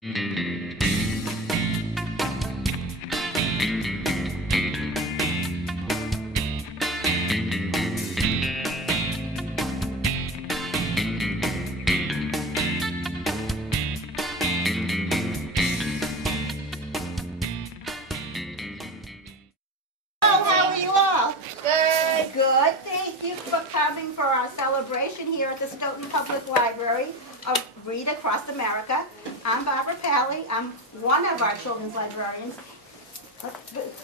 For our celebration here at the Stoughton Public Library of Read Across America. I'm Barbara Pally. I'm one of our children's librarians.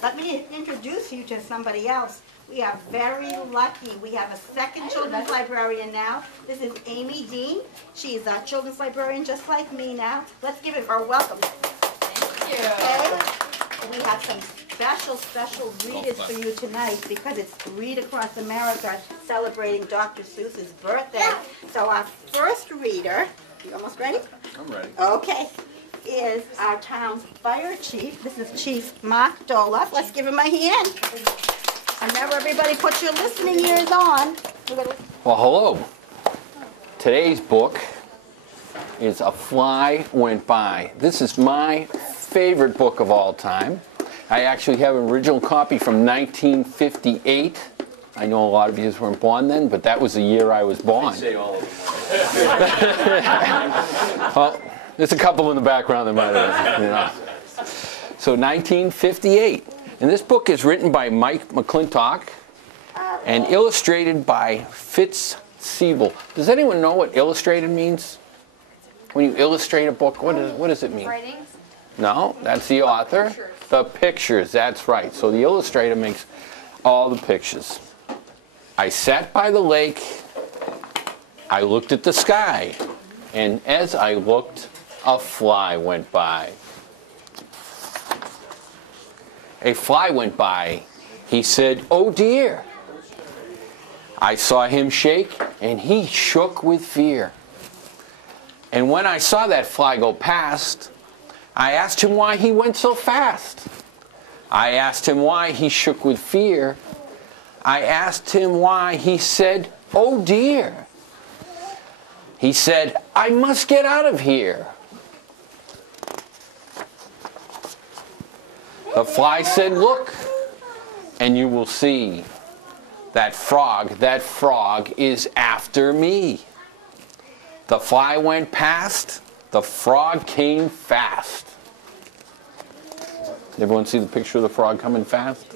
Let me introduce you to somebody else. We are very lucky. We have a second children's librarian now. This is Amy Dean. She's a children's librarian just like me now. Let's give her a welcome. Thank you. Okay? We have some special readers for you tonight because it's Read Across America celebrating Dr. Seuss's birthday. So our first reader, you almost ready? I'm ready. Okay, is our town's fire chief. This is Chief Mark Dolloff. Let's give him a hand. And now everybody put your listening ears on. Well, hello. Today's book is A Fly Went By. This is my favorite book of all time. I actually have an original copy from 1958. I know a lot of you weren't born then, but that was the year I was born. I'd say all of them. Well, there's a couple in the background that might have, you know. So 1958. And this book is written by Mike McClintock and illustrated by Fitz Siebel. Does anyone know what illustrated means? When you illustrate a book, what does it mean? Writings? No, that's the author. Pictures. The pictures, that's right. So the illustrator makes all the pictures. I sat by the lake, I looked at the sky, and as I looked, a fly went by. A fly went by. He said, "Oh dear." I saw him shake, and he shook with fear. And when I saw that fly go past, I asked him why he went so fast. I asked him why he shook with fear. I asked him why he said, "Oh dear." He said, "I must get out of here." The fly said, "Look, and you will see that frog is after me." The fly went past, the frog came fast. Everyone see the picture of the frog coming fast?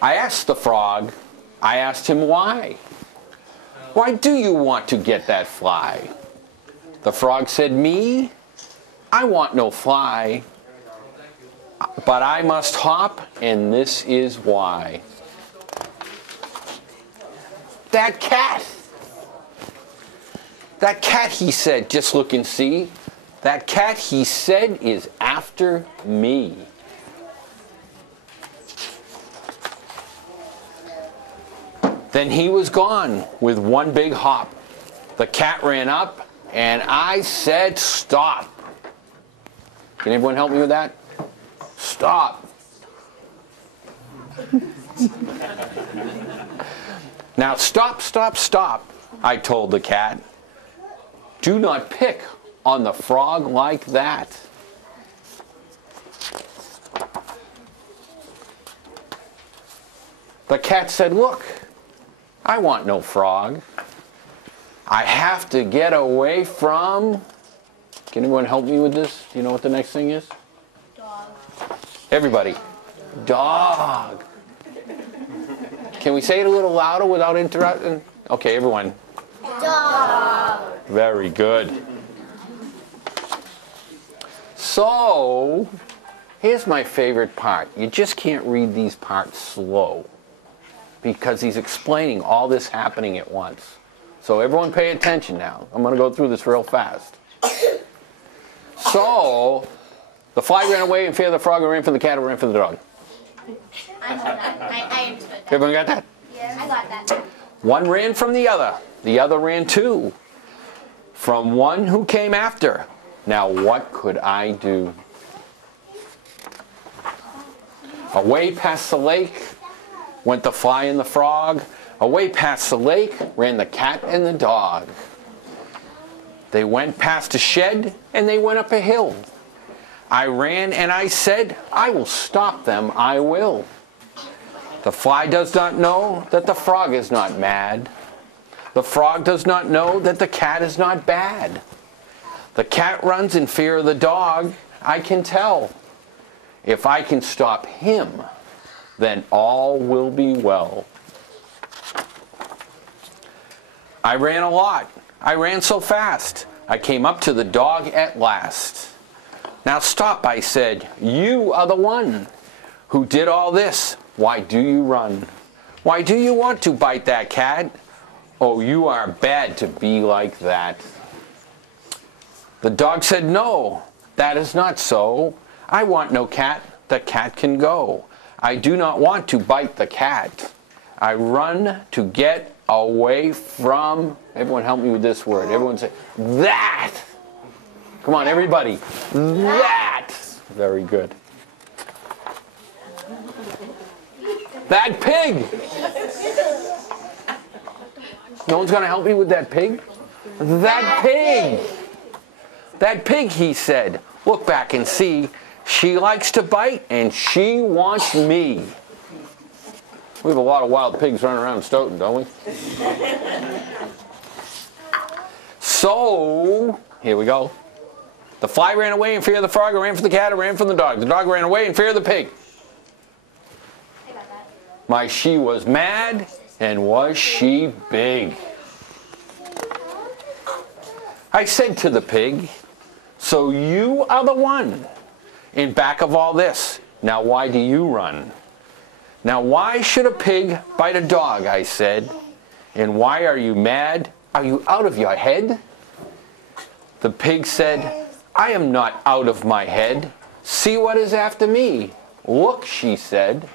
I asked the frog, I asked him why. "Why do you want to get that fly?" The frog said, "Me? I want no fly, but I must hop, and this is why." That cat, he said, "Just look and see. That cat," he said, "is after me." Then he was gone with one big hop. The cat ran up, and I said, "Stop." Can everyone help me with that? Stop. Now stop, stop, stop, I told the cat. Do not pick on the frog like that. The cat said, "Look, I want no frog. I have to get away from..." Can anyone help me with this? Do you know what the next thing is? Dog. Everybody. Dog. Can we say it a little louder without interrupting? Okay, everyone. Dog. Very good. So, here's my favorite part. You just can't read these parts slow because he's explaining all this happening at once. So everyone pay attention now. I'm going to go through this real fast. So, the fly ran away in fear of the frog, and ran for the cat, and ran for the dog. I know that. I understood that. Everyone got that? Yes. I got that. One ran from the other ran too, from one who came after. Now what could I do? Away past the lake went the fly and the frog. Away past the lake ran the cat and the dog. They went past a shed and they went up a hill. I ran and I said, I will stop them, I will. The fly does not know that the frog is not mad. The frog does not know that the cat is not bad. The cat runs in fear of the dog, I can tell. If I can stop him, then all will be well. I ran a lot. I ran so fast. I came up to the dog at last. Now stop, I said. You are the one who did all this. Why do you run? Why do you want to bite that cat? Oh, you are bad to be like that. The dog said, no, that is not so. I want no cat. The cat can go. I do not want to bite the cat. I run to get away from, everyone help me with this word. Everyone say, that. Come on, everybody. That. Very good. That pig. No one's going to help me with that pig? That pig. That pig, he said. Look back and see. She likes to bite and she wants me. We have a lot of wild pigs running around in Stoughton, don't we? So, here we go. The fly ran away in fear of the frog, I ran for the cat, I ran from the dog. The dog ran away in fear of the pig. My she was mad, and was she big. I said to the pig, so you are the one in back of all this. Now why do you run? Now why should a pig bite a dog, I said. And why are you mad? Are you out of your head? The pig said, I am not out of my head. See what is after me. Look, she said.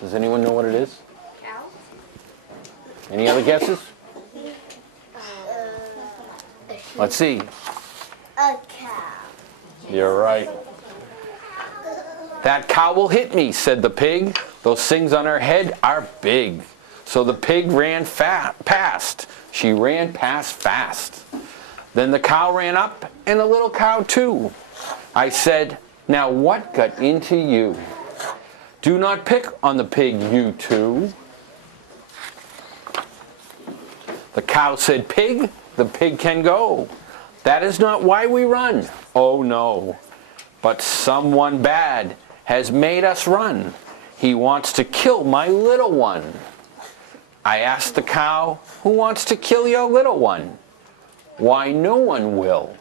Does anyone know what it is? Cow? Any other guesses? Let's see. A cow. You're right. That cow will hit me, said the pig. Those things on her head are big. So the pig ran past. She ran past fast. Then the cow ran up, and the little cow too. I said, now what got into you? Do not pick on the pig, you two. The cow said, pig, the pig can go. That is not why we run. Oh no. But someone bad has made us run. He wants to kill my little one. I asked the cow, who wants to kill your little one? Why, no one will.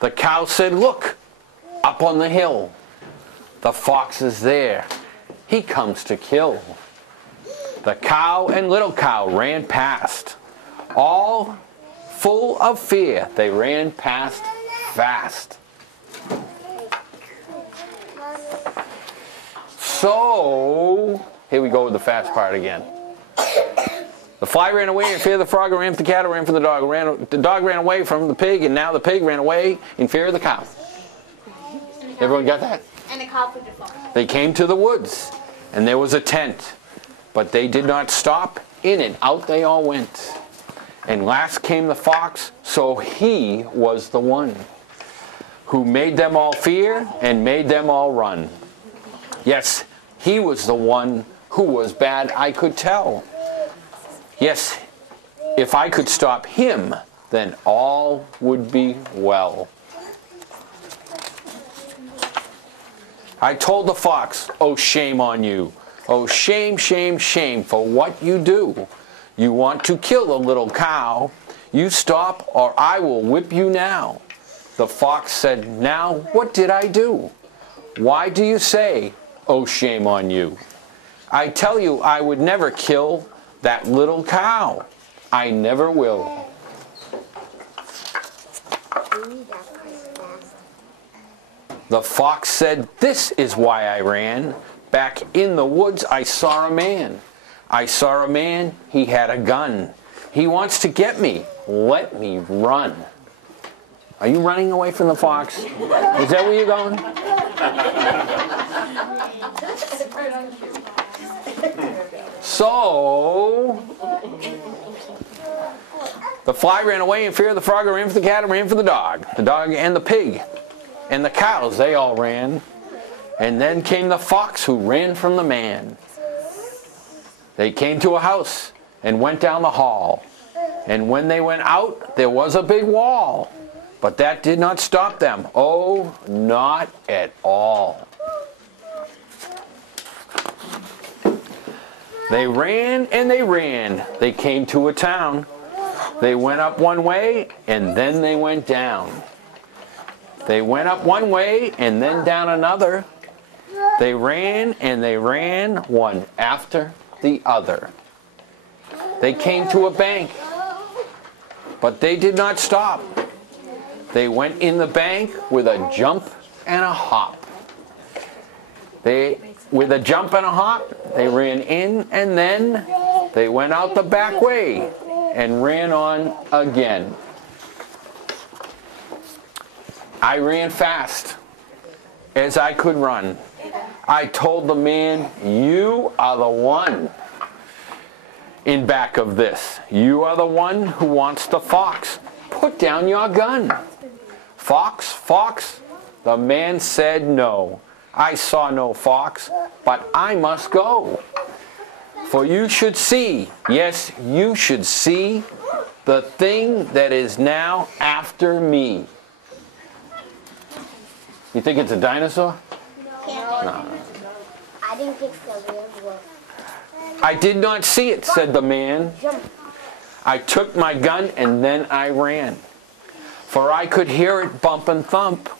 The cow said, look, up on the hill. The fox is there. He comes to kill. The cow and little cow ran past. All full of fear, they ran past fast. So, here we go with the fast part again. The fly ran away in fear of the frog, I ran for the cat, I ran for the dog. The dog ran away from the pig, and now the pig ran away in fear of the cow. Everyone got that? And the cow put the fox. They came to the woods, and there was a tent. But they did not stop. In and out they all went. And last came the fox, so he was the one who made them all fear and made them all run. Yes, he was the one who was bad, I could tell. Yes, if I could stop him, then all would be well. I told the fox, oh, shame on you. Oh, shame, shame, shame for what you do. You want to kill the little cow. You stop or I will whip you now. The fox said, now what did I do? Why do you say, oh, shame on you? I tell you I would never kill that little cow. I never will. The fox said, this is why I ran. Back in the woods I saw a man. I saw a man, he had a gun. He wants to get me. Let me run. Are you running away from the fox? Is that where you're going? So the fly ran away in fear. The frog ran for the cat and ran for the dog. The dog and the pig and the cows, they all ran. And then came the fox who ran from the man. They came to a house and went down the hall. And when they went out, there was a big wall. But that did not stop them. Oh, not at all. They ran and they ran. They came to a town. They went up one way and then they went down. They went up one way and then down another. They ran and they ran one after the other. They came to a bank, but they did not stop. They went in the bank with a jump and a hop. With a jump and a hop, they ran in and then they went out the back way and ran on again. I ran fast as I could run. I told the man, "You are the one in back of this. You are the one who wants the fox. Put down your gun." "Fox, fox?" The man said no. "I saw no fox, but I must go. For you should see, yes, you should see the thing that is now after me." You think it's a dinosaur? No. I didn't think so. "I did not see it," said the man. "I took my gun and then I ran. For I could hear it bump and thump.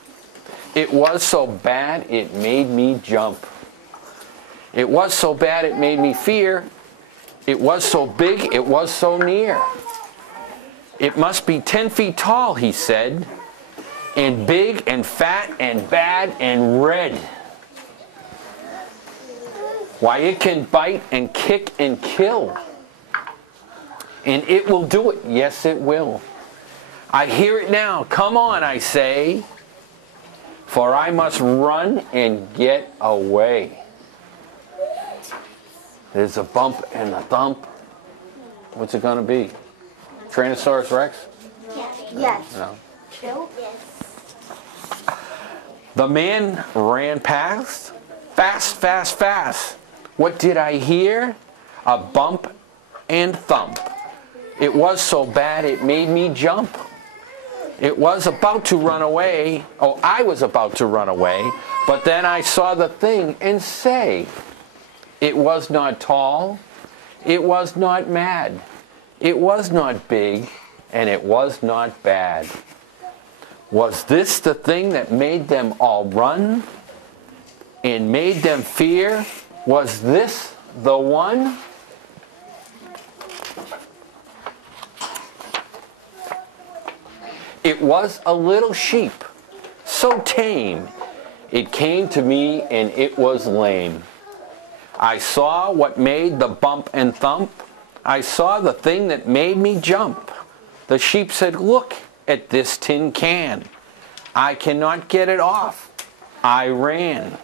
It was so bad it made me jump. It was so bad it made me fear. It was so big, it was so near. It must be 10 feet tall," he said, "and big and fat and bad and red. Why, it can bite and kick and kill. And it will do it, yes it will. I hear it now, come on, I say, for I must run and get away." There's a bump and a thump. What's it going to be? Tyrannosaurus Rex? Yes. No. Yes. The man ran past, fast, fast, fast. What did I hear? A bump and thump. It was so bad it made me jump. It was about to run away. Oh, I was about to run away. But then I saw the thing and say, it was not tall. It was not mad. It was not big. And it was not bad. Was this the thing that made them all run and made them fear? Was this the one? It was a little sheep, so tame. It came to me and it was lame. I saw what made the bump and thump. I saw the thing that made me jump. The sheep said, "Look at this tin can. I cannot get it off." I ran.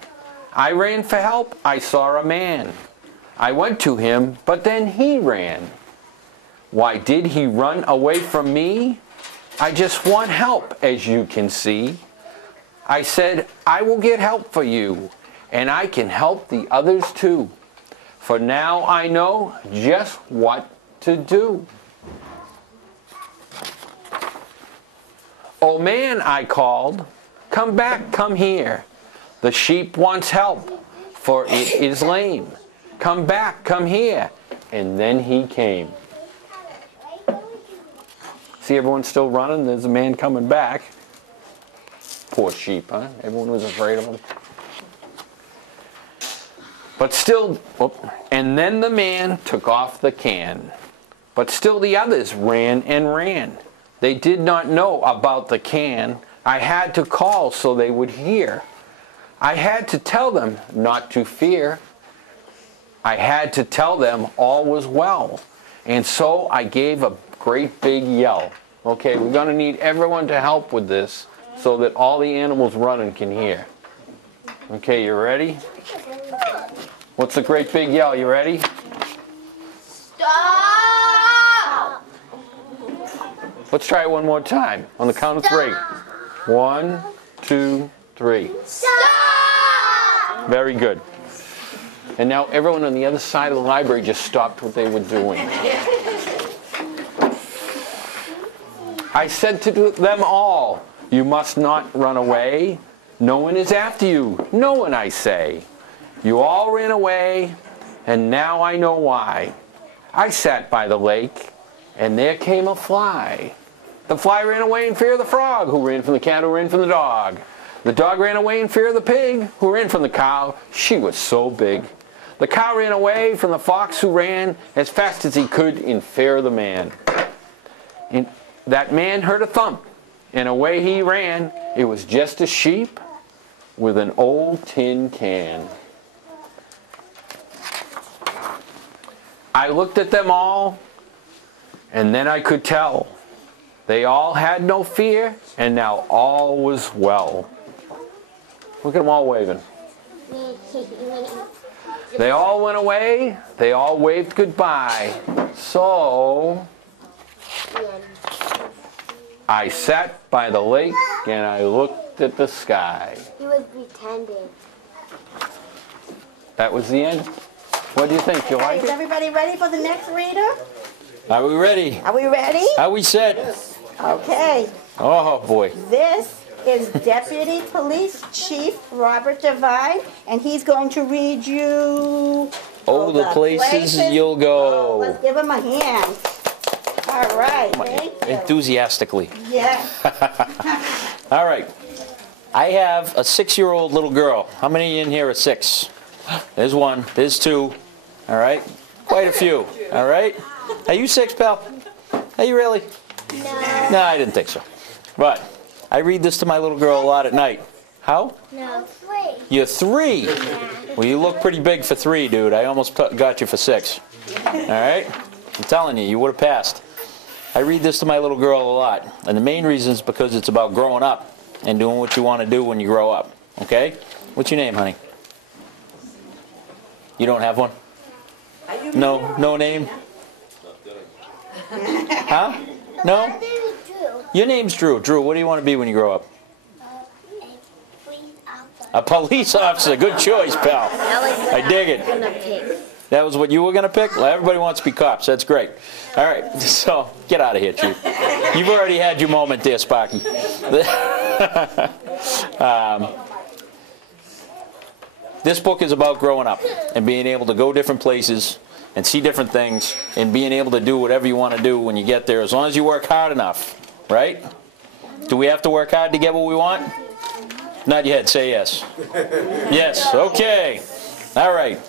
I ran for help. I saw a man. I went to him, but then he ran. Why did he run away from me? I just want help, as you can see. I said, "I will get help for you, and I can help the others too. For now I know just what to do." "Oh man," I called, "come back, come here. The sheep wants help, for it is lame. Come back, come here." And then he came. See, everyone's still running. There's a man coming back. Poor sheep, huh? Everyone was afraid of him. But still, and then the man took off the can. But still the others ran and ran. They did not know about the can. I had to call so they would hear. I had to tell them not to fear. I had to tell them all was well. And so I gave a great big yell. Okay, we're going to need everyone to help with this so that all the animals running can hear. Okay, you ready? What's the great big yell? You ready? Let's try it one more time on the count of 3. 1, 2, 3. Stop! Very good. And now everyone on the other side of the library just stopped what they were doing. I said to them all, you must not run away. No one is after you. No one, I say. You all ran away, and now I know why. I sat by the lake, and there came a fly. The fly ran away in fear of the frog, who ran from the cat, who ran from the dog. The dog ran away in fear of the pig, who ran from the cow. She was so big. The cow ran away from the fox, who ran as fast as he could in fear of the man. And that man heard a thump, and away he ran. It was just a sheep with an old tin can. I looked at them all, and then I could tell. They all had no fear, and now all was well. Look at them all waving. They all went away. They all waved goodbye. So I sat by the lake, and I looked at the sky. He was pretending. That was the end. What do you think? You like Is it? everybody ready for the next reader? Are we ready? Are we ready? Are we set? Okay. Oh, boy. This is Deputy Police Chief Robert Devine, and he's going to read you... Oh, the places you'll go. Oh, let's give him a hand. All right. Thank you. Enthusiastically. Yeah. All right. I have a 6-year-old little girl. How many in here are 6? There's 1. There's 2. All right. Quite a few. All right. Are you 6, pal? Are you really? No, I didn't think so. But I read this to my little girl a lot at night. How? No. 3. You're 3? Yeah. Well, you look pretty big for 3, dude. I almost got you for 6. All right? I'm telling you, you would have passed. I read this to my little girl a lot. And the main reason is because it's about growing up and doing what you want to do when you grow up. Okay? What's your name, honey? You don't have one? No? No name? Huh? No? My name is Drew. Your name's Drew. Drew, what do you want to be when you grow up? A police officer. Good choice, pal. I dig it. That was what you were going to pick? Well, everybody wants to be cops. That's great. All right. So, get out of here, Chief. You've already had your moment there, Sparky. This book is about growing up and being able to go different places and see different things and being able to do whatever you want to do when you get there, as long as you work hard enough, right? Do we have to work hard to get what we want? Nod your head. Say yes. Yes. Okay. All right.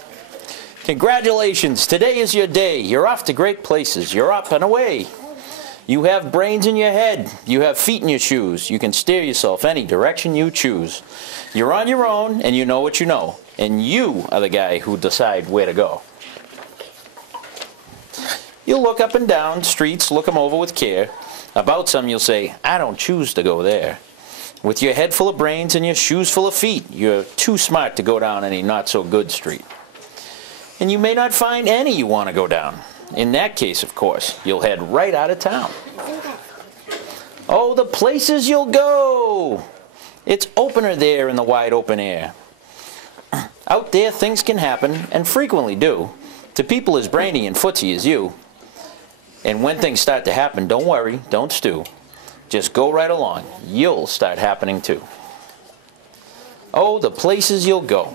Congratulations. Today is your day. You're off to great places. You're up and away. You have brains in your head. You have feet in your shoes. You can steer yourself any direction you choose. You're on your own, and you know what you know. And you are the guy who decide where to go. You'll look up and down streets, look them over with care. About some you'll say, I don't choose to go there. With your head full of brains and your shoes full of feet, you're too smart to go down any not-so-good street. And you may not find any you want to go down. In that case, of course, you'll head right out of town. Oh, the places you'll go! It's opener there in the wide open air. Out there things can happen, and frequently do, to people as brainy and footsy as you. And when things start to happen, don't worry, don't stew. Just go right along. You'll start happening too. Oh, the places you'll go.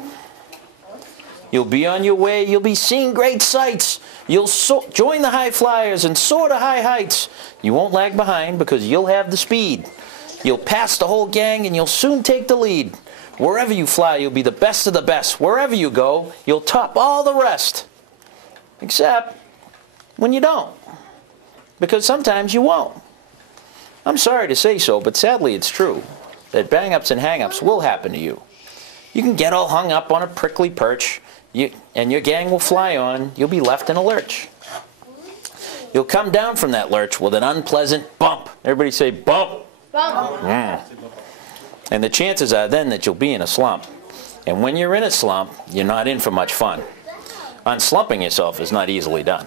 You'll be on your way. You'll be seeing great sights. You'll join the high flyers and soar to high heights. You won't lag behind because you'll have the speed. You'll pass the whole gang and you'll soon take the lead. Wherever you fly, you'll be the best of the best. Wherever you go, you'll top all the rest. Except when you don't. Because sometimes you won't. I'm sorry to say so, but sadly it's true that bang-ups and hang-ups will happen to you. You can get all hung up on a prickly perch, and your gang will fly on. You'll be left in a lurch. You'll come down from that lurch with an unpleasant bump. Everybody say bump. Bump. And the chances are then that you'll be in a slump. And when you're in a slump, you're not in for much fun. Unslumping yourself is not easily done.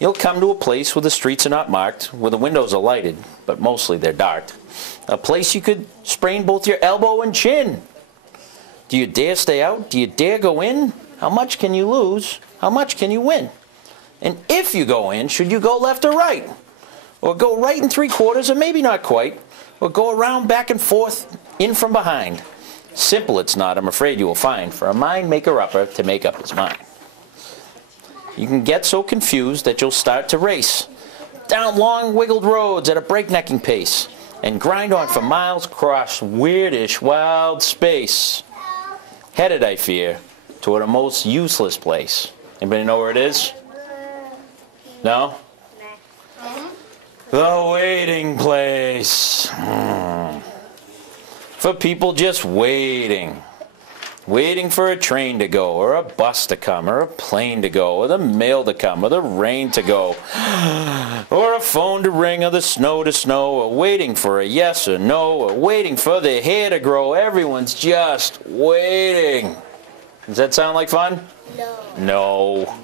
You'll come to a place where the streets are not marked, where the windows are lighted, but mostly they're dark. A place you could sprain both your elbow and chin. Do you dare stay out? Do you dare go in? How much can you lose? How much can you win? And if you go in, should you go left or right? Or go right and 3/4, or maybe not quite? Or go around back and forth, in from behind? Simple it's not, I'm afraid you will find, for a mind maker-upper to make up his mind. You can get so confused that you'll start to race down long wiggled roads at a breaknecking pace and grind on for miles across weirdish wild space. Headed, I fear, toward a most useless place. Anybody know where it is? No? The waiting place. For people just waiting. Waiting for a train to go, or a bus to come, or a plane to go, or the mail to come, or the rain to go, or a phone to ring, or the snow to snow, or waiting for a yes or no, or waiting for their hair to grow. Everyone's just waiting. Does that sound like fun? No. No.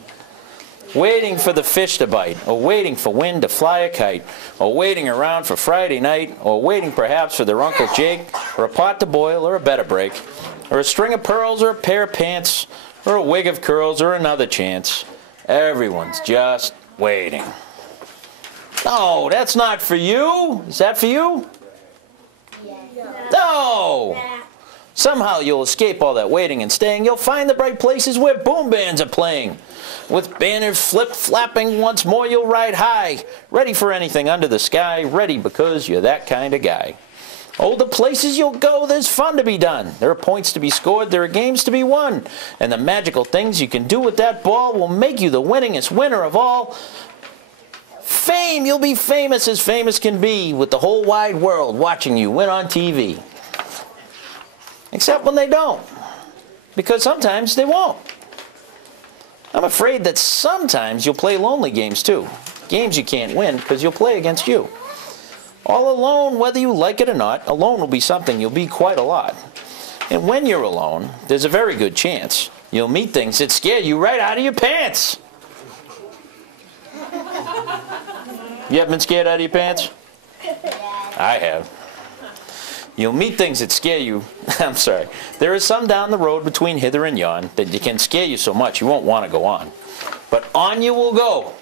Waiting for the fish to bite, or waiting for wind to fly a kite, or waiting around for Friday night, or waiting perhaps for their Uncle Jake, or a pot to boil, or a bed to break, or a string of pearls, or a pair of pants, or a wig of curls, or another chance. Everyone's just waiting. No, that's not for you. Is that for you? No. Somehow you'll escape all that waiting and staying. You'll find the bright places where boom bands are playing. With banners flip-flapping once more you'll ride high. Ready for anything under the sky. Ready because you're that kind of guy. Oh, the places you'll go, there's fun to be done. There are points to be scored, there are games to be won. And the magical things you can do with that ball will make you the winningest winner of all. Fame, you'll be famous as famous can be, with the whole wide world watching you win on TV. Except when they don't. Because sometimes they won't. I'm afraid that sometimes you'll play lonely games too. Games you can't win because you'll play against you. All alone, whether you like it or not, alone will be something you'll be quite a lot. And when you're alone, there's a very good chance you'll meet things that scare you right out of your pants. You ever been scared out of your pants? I have. You'll meet things that scare you. I'm sorry. There is some down the road between hither and yon that can scare you so much you won't want to go on. But on you will go.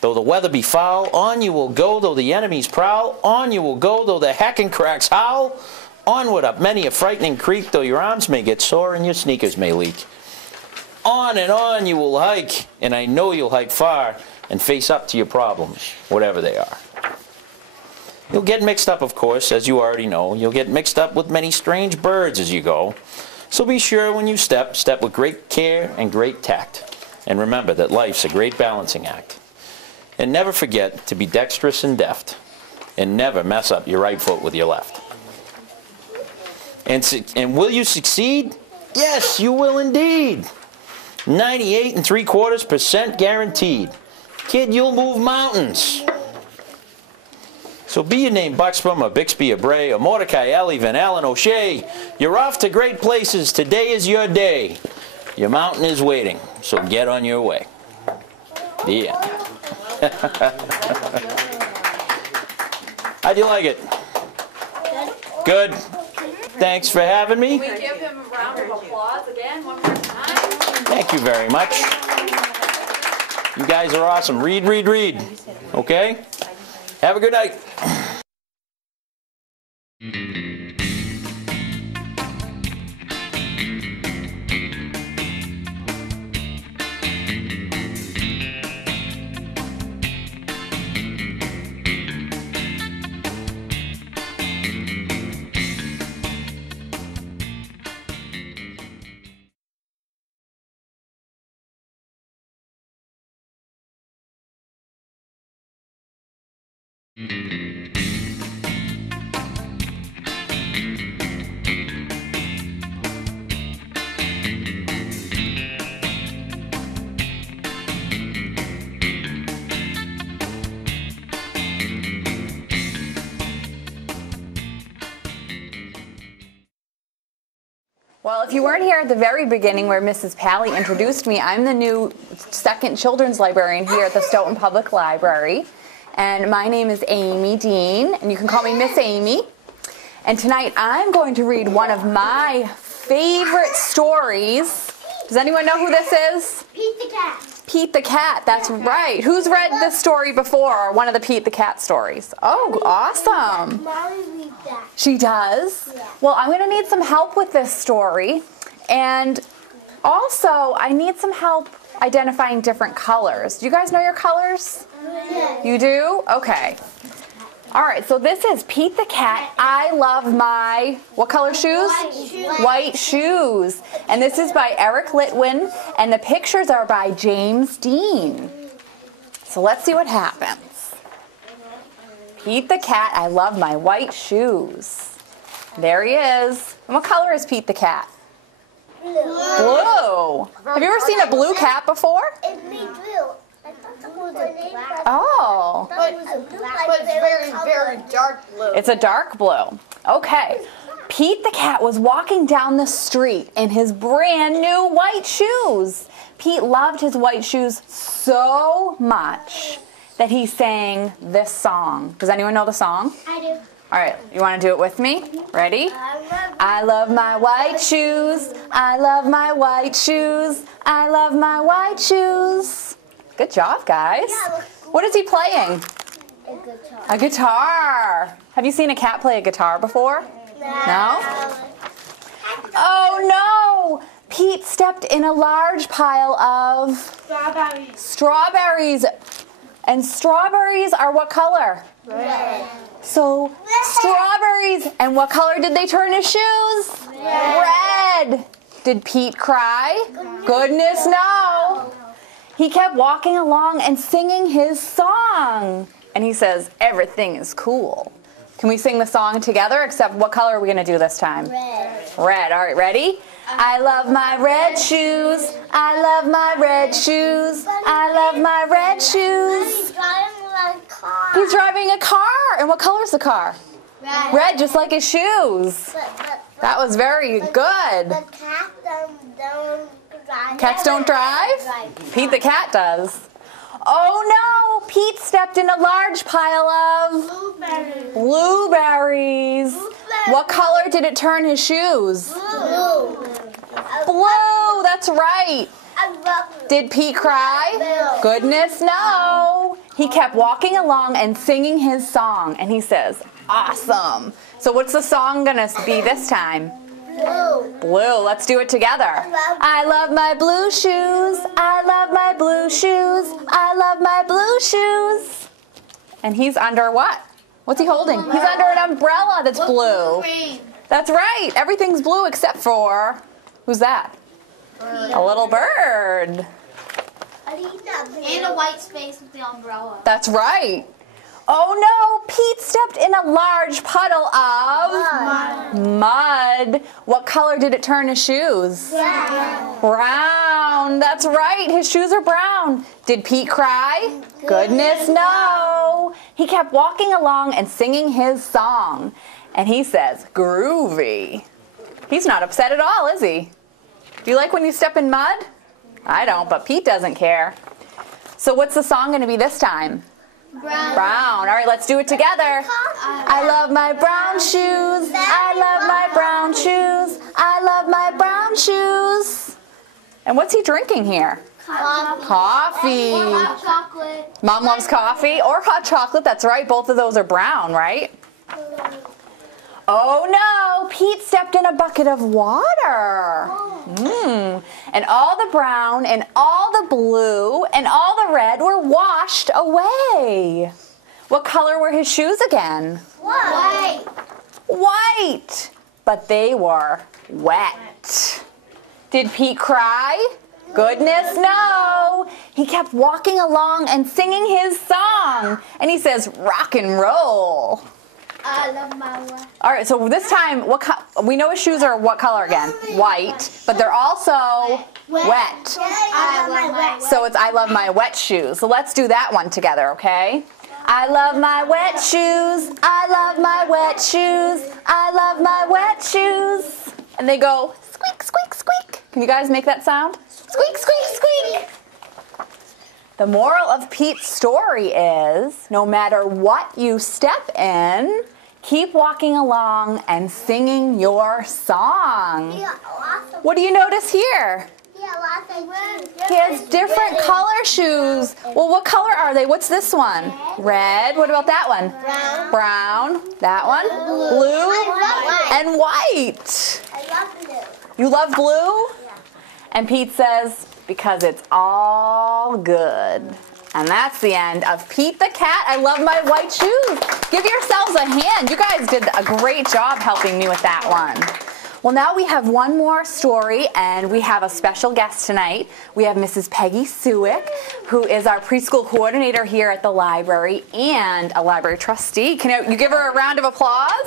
Though the weather be foul, on you will go, though the enemies prowl. On you will go, though the hacking cracks howl. Onward up many a frightening creek, though your arms may get sore and your sneakers may leak. On and on you will hike, and I know you'll hike far and face up to your problems, whatever they are. You'll get mixed up, of course, as you already know. You'll get mixed up with many strange birds as you go. So be sure when you step with great care and great tact. And remember that life's a great balancing act. And never forget to be dexterous and deft. And never mess up your right foot with your left. And will you succeed? Yes, you will indeed. 98 3/4% guaranteed. Kid, you'll move mountains. So be your name Buxbaum or Bixby or Bray or Mordecai, Alley, Van Allen, O'Shea. You're off to great places. Today is your day. Your mountain is waiting. So get on your way. The end. How'd you like it? Good. Thanks for having me. Can we give him a round of applause again one more time? Thank you very much. You guys are awesome. Read, read, read. Okay? Have a good night. Well, if you weren't here at the very beginning where Mrs. Pally introduced me, I'm the new second children's librarian here at the Stoughton Public Library. And my name is Amy Dean, and you can call me Miss Amy. And tonight I'm going to read one of my favorite stories. Does anyone know who this is? Pete the cat. Pete the Cat, that's right. Who's read this story before, or one of the Pete the Cat stories? Oh, awesome. Mommy read that. She does? Yeah. Well, I'm going to need some help with this story. And also, I need some help identifying different colors. Do you guys know your colors? Yeah. You do? Okay. All right, so this is Pete the Cat. I love my, what color shoes? White shoes. White shoes. And this is by Eric Litwin, and the pictures are by James Dean. So let's see what happens. Pete the Cat, I love my white shoes. There he is. And what color is Pete the Cat? Blue. Blue. Have you ever seen a blue cat before? It's me blue. I thought it was a black. Oh. But it's very dark blue. It's a dark blue. Okay. Pete the Cat was walking down the street in his brand new white shoes. Pete loved his white shoes so much that he sang this song. Does anyone know the song? I do. All right, you want to do it with me? Ready? I love my white shoes. I love my white shoes. I love my white shoes. Good job, guys. What is he playing? A guitar. A guitar. Have you seen a cat play a guitar before? No? Oh no! Pete stepped in a large pile of strawberries. And strawberries are what color? Red. So, strawberries. And what color did they turn his shoes? Red. Did Pete cry? Goodness, no. He kept walking along and singing his song. And he says, everything is cool. Can we sing the song together? Except what color are we going to do this time? Red. Red. All right, ready? I love my red shoes. I love my red shoes. I love my red shoes. He's driving a car. He's driving a car. And what color is the car? Red. Red, just like his shoes. That was very good. The cat don't drive. Cats don't drive? Pete the Cat does. Oh no! Pete stepped in a large pile of Blueberries. blueberries. What color did it turn his shoes? Blue. Blue, that's right. I love it. Did Pete cry? Goodness, no. He kept walking along and singing his song, and he says, awesome. So what's the song gonna be this time? Blue. Blue, let's do it together. I love my blue shoes. I love my blue shoes. I love my blue shoes. And he's under what? What's he holding? He's under an umbrella that's blue. That's right. Everything's blue except for, who's that? A little bird. And a white space with the umbrella. That's right. Oh no, Pete stepped in a large puddle of mud. What color did it turn his shoes? Brown. That's right, his shoes are brown. Did Pete cry? Goodness, no. He kept walking along and singing his song. And he says, groovy. He's not upset at all, is he? Do you like when you step in mud? I don't, but Pete doesn't care. So what's the song going to be this time? Brown. All right, let's do it together. I love my brown shoes. I love my brown shoes. I love my brown shoes. And what's he drinking here? Coffee. Hot chocolate. Mom loves coffee or hot chocolate. That's right. Both of those are brown, right? Oh no, Pete stepped in a bucket of water. And all the brown and all the blue and all the red were washed away. What color were his shoes again? White. White. But they were wet. Did Pete cry? Goodness, no. He kept walking along and singing his song. And he says, rock and roll. I love my white. All right, so this time, we know his shoes are what color again? White, but they're also wet. I love my wet. So it's I love my wet shoes. So let's do that one together, okay? I love my wet shoes. I love my wet shoes. I love my wet shoes. And they go squeak, squeak, squeak. Can you guys make that sound? Squeak, squeak, squeak. The moral of Pete's story is, no matter what you step in, keep walking along and singing your song. What do you notice here? He has different color shoes. Well, what color are they? What's this one? Red. What about that one? Brown. That one? Blue. And white. I love blue. You love blue? Yeah. And Pete says, because it's all good. And that's the end of Pete the Cat. I love my white shoes. Give yourselves a hand. You guys did a great job helping me with that one. Well, now we have one more story, and we have a special guest tonight. We have Mrs. Peggy Sewcyk, who is our preschool coordinator here at the library and a library trustee. Can you give her a round of applause?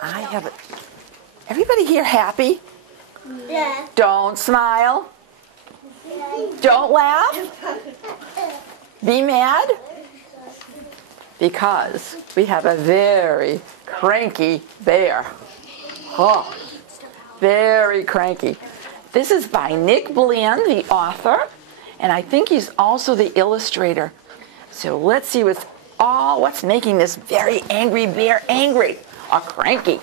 I have it. Everybody here happy? Yeah. Don't smile. Don't laugh. Be mad. Because we have a very cranky bear. Oh, very cranky. This is by Nick Bland, the author, and I think he's also the illustrator. So let's see what's making this very angry bear angry or cranky.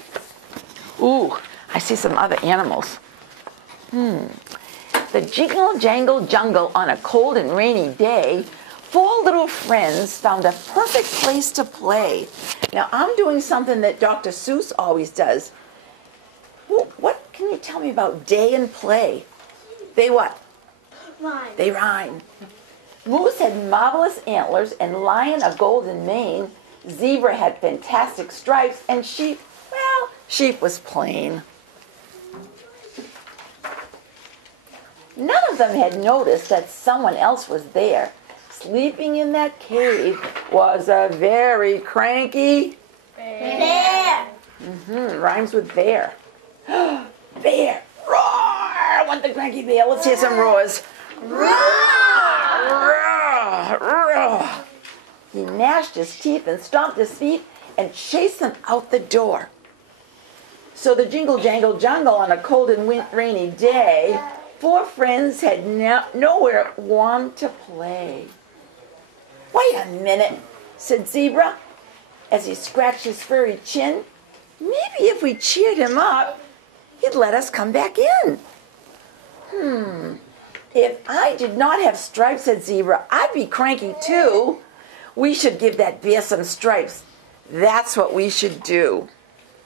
Ooh, I see some other animals. The jingle jangle jungle on a cold and rainy day, 4 little friends found a perfect place to play. Now I'm doing something that Dr. Seuss always does. What can you tell me about day and play? They what? Rhyme. They rhyme. Moose had marvelous antlers and lion a golden mane. Zebra had fantastic stripes and sheep, well, sheep was plain. None of them had noticed that someone else was there. Sleeping in that cave was a very cranky Bear. Rhymes with bear. Bear, roar! I want the cranky bear. Let's hear some roars. Roar! Roar! Roar! He gnashed his teeth and stomped his feet and chased them out the door. So the jingle jangle jungle on a cold and rainy day, 4 friends had nowhere warm to play. Wait a minute, said Zebra, as he scratched his furry chin. Maybe if we cheered him up, he'd let us come back in. If I did not have stripes, said Zebra, I'd be cranky too. We should give that bear some stripes. That's what we should do.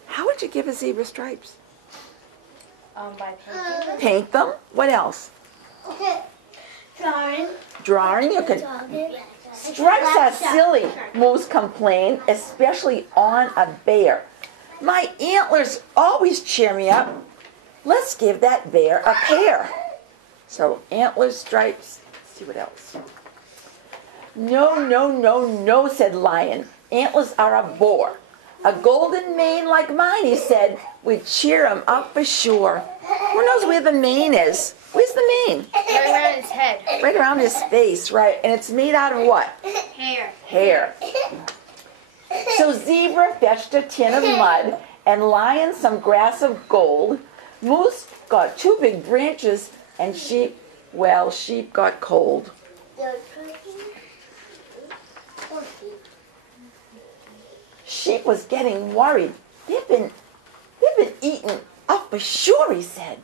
How would you give a zebra stripes? By painting. Paint them? What else? Drawing. Drawing? You could. Stripes are silly, Moose complained, especially on a bear. My antlers always cheer me up. Let's give that bear a pair. So antlers, stripes, let's see what else. No, no, no, no, said Lion. Antlers are a bore. A golden mane like mine, he said, would cheer him up for sure. Who knows where the mane is? Where's the mane? Right around his head. Right around his face, right. And it's made out of what? Hair. Hair. So Zebra fetched a tin of mud and Lion some grass of gold. Moose got 2 big branches and sheep got cold. Sheep was getting worried. They've been eaten up for sure, he said.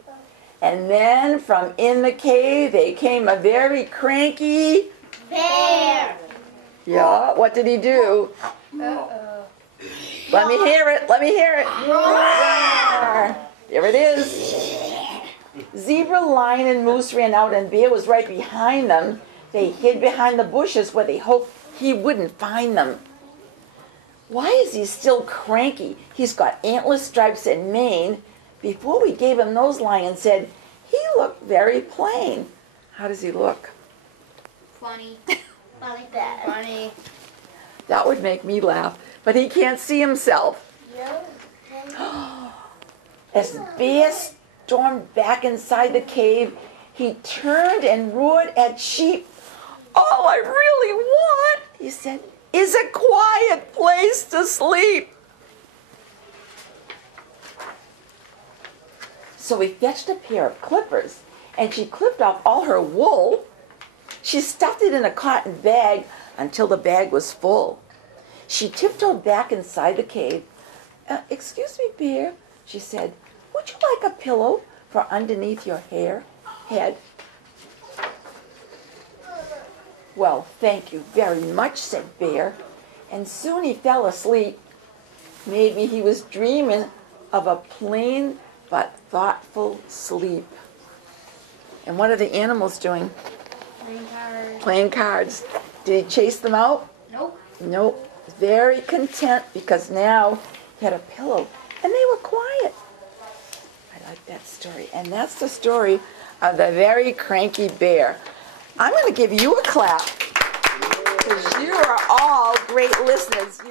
And then from in the cave, there came a very cranky Bear. Yeah, what did he do? Uh-oh. Let me hear it, let me hear it. Roar. Here it is. Zebra, Lion, and Moose ran out and Bear was right behind them. They hid behind the bushes where they hoped he wouldn't find them. Why is he still cranky? He's got antlers, stripes, and mane. Before we gave him those, Lion said, he looked very plain. How does he look? Funny. Funny bad. Funny. That would make me laugh, but he can't see himself. As Bear stormed back inside the cave, he turned and roared at Sheep. All I really want, he said, is a quiet place to sleep. So we fetched a pair of clippers, and she clipped off all her wool. She stuffed it in a cotton bag until the bag was full. She tiptoed back inside the cave. Excuse me, Bear, she said, would you like a pillow for underneath your head? Well, thank you very much, said Bear, and soon he fell asleep. Maybe he was dreaming of a plain but thoughtful sleep. And what are the animals doing? Playing cards. Playing cards. Did he chase them out? Nope. Nope. Very content because now he had a pillow and they were quiet. I like that story. And that's the story of the very cranky bear. I'm going to give you a clap because you are all great listeners.